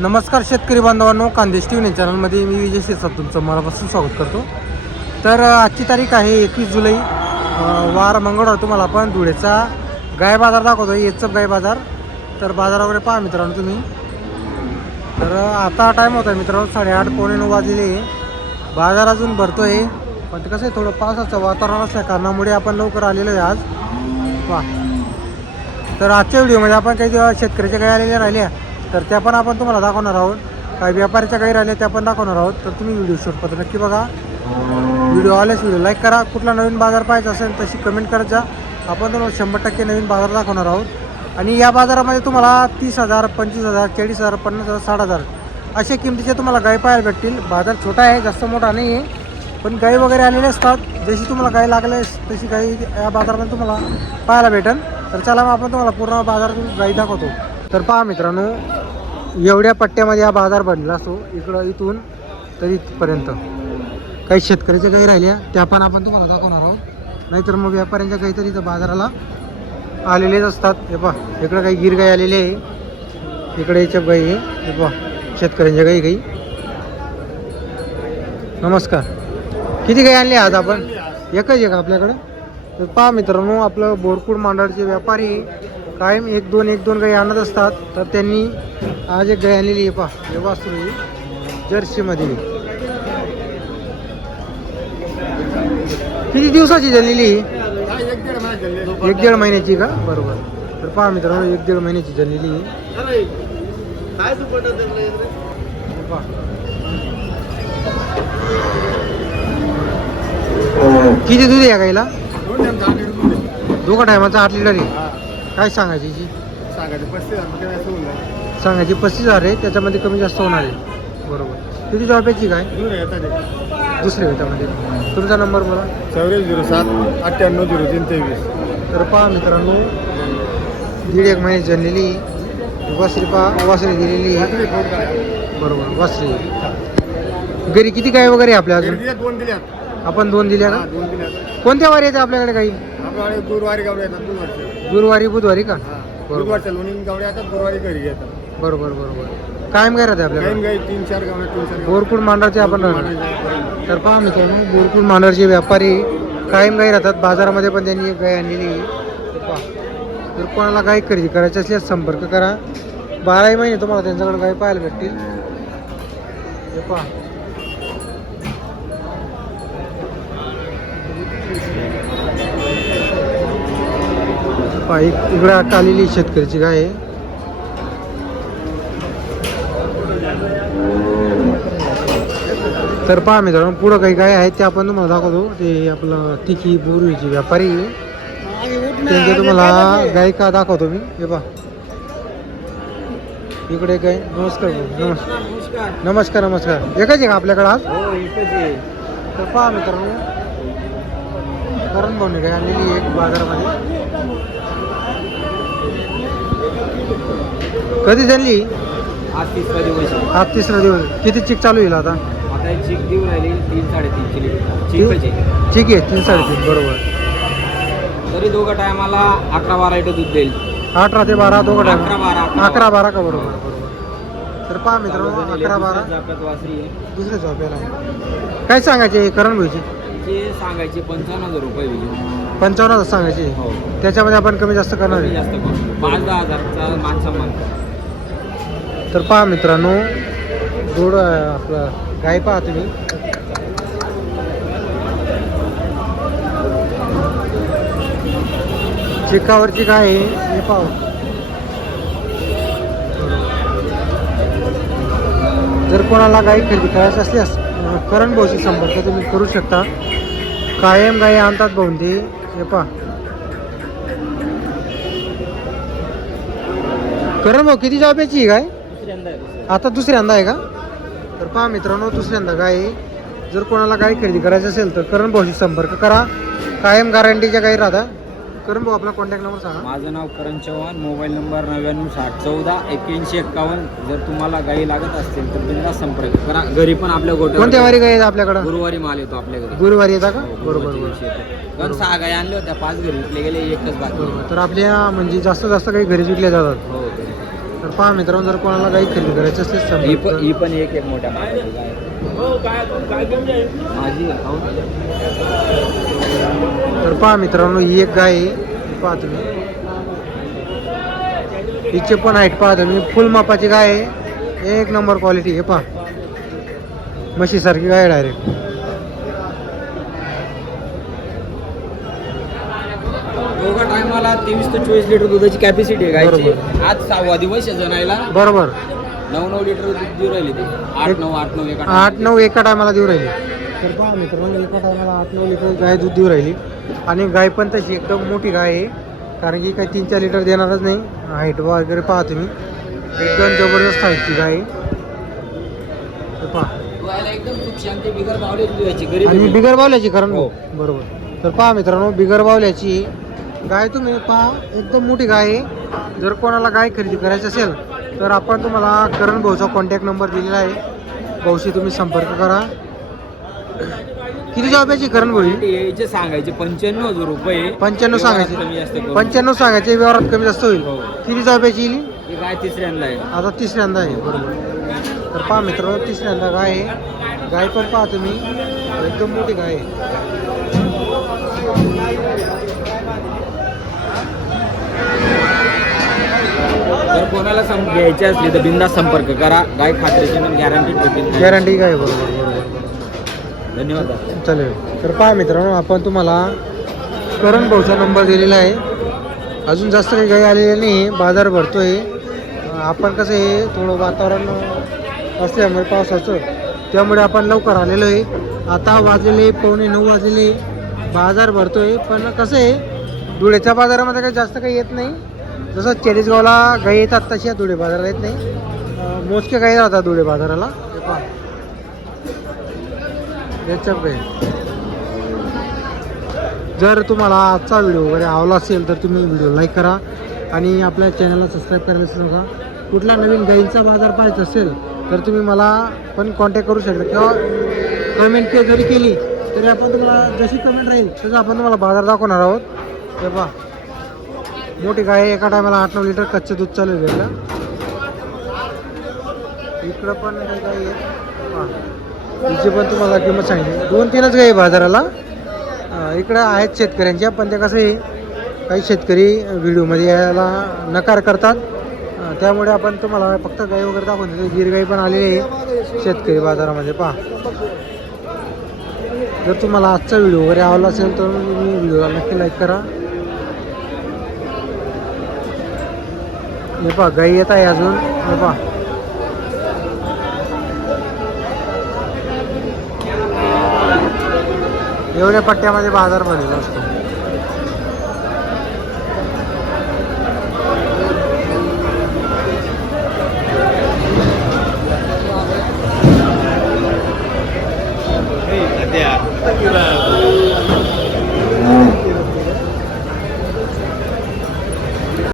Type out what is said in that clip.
नमस्कार शेतकरी बांधवांनो, कांदेश टी व्ही चॅनलमध्ये मी विजय शिरसाट तुमचं मनापासून स्वागत करतो. तर आजची तारीख आहे 21 जुलै, वार मंगळवार. तुम्हाला आपण धुळेचा गाय बाजार दाखवतो, येचप गाय बाजार. तर बाजार वगैरे पहा मित्रांनो तुम्ही. तर आता टाईम होता मित्रांनो 8:30 पावणे 9 वाजलेले. बाजार अजून भरतो आहे, पण ते कसं आहे थोडं पावसाचं वातावरण असल्या कारणामुळे आपण लवकर आलेलो आहे आज. पहा, तर आजच्या व्हिडिओमध्ये आपण काही शेतकऱ्याच्या गाय आलेल्या राहिल्या तर त्या पण आपण तुम्हाला दाखवणार आहोत. काही व्यापाऱ्याच्या गाई राहिल्या त्या पण दाखवणार आहोत. तर तुम्ही व्हिडिओ शेवटपर्यंत नक्की बघा. व्हिडिओ आल्यास व्हिडिओ लाईक करा. कुठला नवीन बाजार पाहायचा असेल तशी कमेंट करत जा. आपण तुम्हाला 100% नवीन बाजार दाखवणार आहोत. आणि या बाजारामध्ये तुम्हाला 30,000, 25,000, 40,000, 50,000, 60,000 अशा किमतीचे तुम्हाला गाय पाहायला भेटतील. बाजार छोटा आहे, जास्त मोठा नाही आहे, पण गाई वगैरे आलेले असतात. जशी तुम्हाला गाय लागले तशी गाई या बाजारामध्ये तुम्हाला पाहायला भेटेल. तर चला मग आपण तुम्हाला पूर्ण बाजारातून गाई दाखवतो. तर पहा मित्रांनो, एवढ्या पट्ट्यामध्ये हा बाजार भरलेला असतो, इथून तर इथपर्यंत. काही शेतकऱ्याच्या गाई राहिल्या त्या पण आपण तुम्हाला दाखवणार आहोत. नाहीतर मग व्यापाऱ्यांच्या गाई तर इथं बाजाराला आलेलेच असतात. हे पहा, इकडं काही गिर गाई आलेली आहे, इकडे याच्या गाई आहे. हे पहा, शेतकऱ्यांच्या गाई. नमस्कार. किती गाई आणली आज आपण? एकच आहे का आपल्याकडं? तर पहा मित्रांनो, आपलं बोरकुड मांडळचे व्यापारी कायम एक दोन गाई आणत असतात. तर त्यांनी आज एक गाय आणलेली आहे. पहा, हे वासरू जर्सीमध्ये. किती दिवसाची झालेली? 1-1.5 महिन्याची का? बरोबर. तर पहा मित्रांनो, 1-1.5 महिन्याची झालेली आहे. किती दूध आहे या गाईला? 2 टायमाचा 8 लिटर आहे. काय सांगायची जी? सांगायची 35,000 आहे, त्याच्यामध्ये कमी जास्त होणार आहे. बरोबर. किती जॉब्याची काय? दुसऱ्या वेतामध्ये. तुमचा नंबर बोला. 9407 तर पहा मित्रांनो, 1.5 महिने झालेली वासरी. पहा, वासरी दिलेली. बरोबर, वासरी. घरी किती गाय वगैरे आपल्या अजून? 2 दिल्यात. आपण 2 दिल्या का? 2 दिल्यात. कोणत्या वारी येते आपल्याकडे गाई? आपल्याकडे गुरुवारी गावडे येतात. गुरुवारी बुधवारी का? गुरुवारच्या लोणी गावडे येतात, गुरुवारी घरी येतात. बरोबर. कायम काय राहते आपल्याकडे? गाई 3-4 गावडे. बोरकुड मांडरचे आपण राहणार. तर पहा मित्रांनो, बोरकुड मांडरचे व्यापारी कायम गाई राहतात. बाजारामध्ये पण त्यांनी एक गाय आणलेली. पहा, जर कोणाला गाय खरेदी करायची असल्यास संपर्क करा. 12 महिने तुम्हाला त्यांच्याकडे गाय पाहायला भेटतील. हे पहा, इकडे आता आलेली शेतकऱ्याची गाय आहे. तर पहा मित्रांनो, पुढं काही गाय आहेत ते आपण तुम्हाला दाखवतो. ते आपलं तिखी बोरीची व्यापारी त्यांचे तुम्हाला गाय का दाखवतो मी. हे पहा, इकडे गाय. नमस्कार. एकच आहे का आपल्याकडे आज? तर पहा मित्रांनो, करण भाऊने गाय आणलेली एक बाजारामध्ये. कधी झाली? आज 3रा दिवस. आज 3रा दिवस. किती चिक चालू येईल आता? आता चिक देऊ राहिली 3-3.5 किलो ठीक आहे. 3-3.5. बरोबर. तरी दोघं टायमाला 11-12 लिटर दूध देईल. 18 ते 12 दोघं टाइम. 11-12 का? बरोबर. तर पहा मित्रांनो, 11-12 वासरी आहे. दुसऱ्या झोप्याला. काय सांगायचे करण भाईचे? ते सांगायचे 55,000 रुपये. 55,000 सांगायचे. हो. त्याच्यामध्ये आपण कमी जास्त करणार आहे. जास्त 5-10 हजारचा मान सन्मान. तर पहा मित्रांनो, जोड आपलं गाय पहा तुम्ही. चिकावरची गाय आहे. हे पाहू. जर कोणाला गाय खरेदी करायची असल्यास करण भाऊशी संपर्क तुम्ही करू शकता. कायम गाई आणतात भाऊन ते. हे पहा, करण भाऊ किती जॉब्याची गाय? आता दुसऱ्यांदा आहे का? तर पहा मित्रांनो, दुसऱ्यांदा गाय. जर कोणाला गाय खरेदी करायची असेल तर करण भाऊशी संपर्क करा. कायम गॅरंटीच्या गाई राहता. करण भाऊ, आपला कॉन्टॅक्ट नंबर सांगा. माझं नाव करण चव्हाण. Mobile number 9960148191. जर तुम्हाला गाई लागत असतील तर बिनधास्त संपर्क करा. घरी पण आपल्या गोट्या. कोणत्या वारी गाई आहेत आपल्याकडं? गुरुवारी माल येतो आपल्या घरी. गुरुवारी येता का? बरोबर. पण 6 गाई आणल्या होत्या, 5 घरी विकले गेले, एकच बाकी. तर आपल्या म्हणजे जास्त गाई घरी विकल्या जातात. हो. तर पहा मित्रांनो, जर कोणाला गाई खरेदी करायची असेल संपर्क ही पण एक मोठ्या मापाची गाय आहे. माझी आहे, खाऊ नका. तर पहा मित्रांनो, ही एक गाय आहे. पहा तुम्ही हिचे पण हाईट पहा तुम्ही, फुल मापाची गाय आहे. एक नंबर क्वालिटी आहे. पहा म्हशीसारखी गाय डायरेक्ट. दोघा टायमाला 23 ते 24 लिटर दुधाची कॅपॅसिटी आहे गायची. बरोबर. आज 6वा दिवस आहे जणायला. बरोबर. 9 लिटर दूध देऊ राहिली ती. 8-9 एका 8-9 एका टायमाला देऊ राहिली. तर पहा मित्रांनो, एका टायमाला 8-9 लिटर गाय दूध देऊ राहिली. आणि गाय पण तशी एकदम मोठी गाय आहे, कारण की काही 3-4 लिटर देणारच नाही. हाईट वगैरे पहा तुम्ही, एकदम जबरदस्त हाईटची गाय आहे. तर पहा, गायला एकदम सुख शांती बिगर पावले दुधाची गरीब आणि बिगर बावल्याची कारण हो. बरोबर. तर पहा मित्रांनो, बिगर बावल्याची गाय तुम्ही पहा, एकदम मोठी गाय आहे. जर कोणाला गाय खरेदी करायची असेल तर आपण तुम्हाला करण भाऊचा कॉन्टॅक्ट नंबर दिलेला आहे. भाऊशी तुम्ही संपर्क करा. किती जॉब्याची करण भाऊ? याचे सांगायचे 95,000 रुपये. 95 सांगायचे. कमी जास्त करून. 95 सांगायचे, व्यवहारात कमी जास्त होईल. हो. किती जॉब्याची येईल? ही गाय तिसऱ्यांदा आहे. आता तिसऱ्यांदा आहे. बरोबर. तर पहा मित्रांनो, तिसऱ्यांदा गाय आहे. गाय पण पहा तुम्ही, एकदम मोठी गाय आहे. जर कोणाला घ्यायचे असले तर बिंदास संपर्क करा. गाय खात्रीची पण गॅरंटी भेटेल. गॅरंटी काय? बरोबर बरोबर. धन्यवाद. चालेल. तर पहा मित्रांनो, आपण तुम्हाला करण भाऊचा नंबर दिलेला आहे. अजून जास्त काही गाई आलेली नाही, बाजार भरतोय. आपण कसं आहे, थोडं वातावरण असल्यामुळे पावसाचं, त्यामुळे आपण लवकर आलेलो आहे. आता वाजलेले 8:45 वाजलेले, बाजार भरतोय. पण कसं आहे, धुळ्याच्या बाजारामध्ये काही जास्त काही येत नाही. जसं चाळीसगावला गाई येतात तशा धुळे बाजाराला येत नाही. मोजके गाई राहतात धुळे बाजाराला. हे पहा, याच्या गाई. जर तुम्हाला आजचा व्हिडिओ वगैरे आवडला असेल तर तुम्ही व्हिडिओ लाईक करा आणि आपल्या चॅनलला सबस्क्राईब करायला विसरू नका. कुठला नवीन गाईंचा बाजार पाहायचा असेल तर तुम्ही मला पण कॉन्टॅक्ट करू शकता, किंवा कमेंट जरी केली तरी आपण तुम्हाला जशी कमेंट राहील तसं आपण तुम्हाला बाजार दाखवणार आहोत. हे पहा, मोठी गाय आहे. एका टायमाला 8-9 लिटर कच्चं दूध चालू आहे घ्यायला. इकडं पण काही गाई आहे. पहा, तिची पण तुम्हाला किंमत सांगितली. 2-3च गाई बाजाराला. इकडं आहेत शेतकऱ्यांच्या, पण ते कसं आहे, काही शेतकरी व्हिडिओमध्ये यायला नकार करतात. त्यामुळे आपण तुम्हाला फक्त गाई वगैरे दाखवून देतो. गिर गाई पण आलेली आहे शेतकरी बाजारामध्ये. पहा, जर तुम्हाला आजचा व्हिडिओ वगैरे आवडला असेल तर तुम्ही व्हिडिओला नक्की लाईक करा. हे पहा, गाई येत आहे अजून. हे पहा, एवढ्या पट्ट्यामध्ये बाजार भरलेला असतो. Yeah.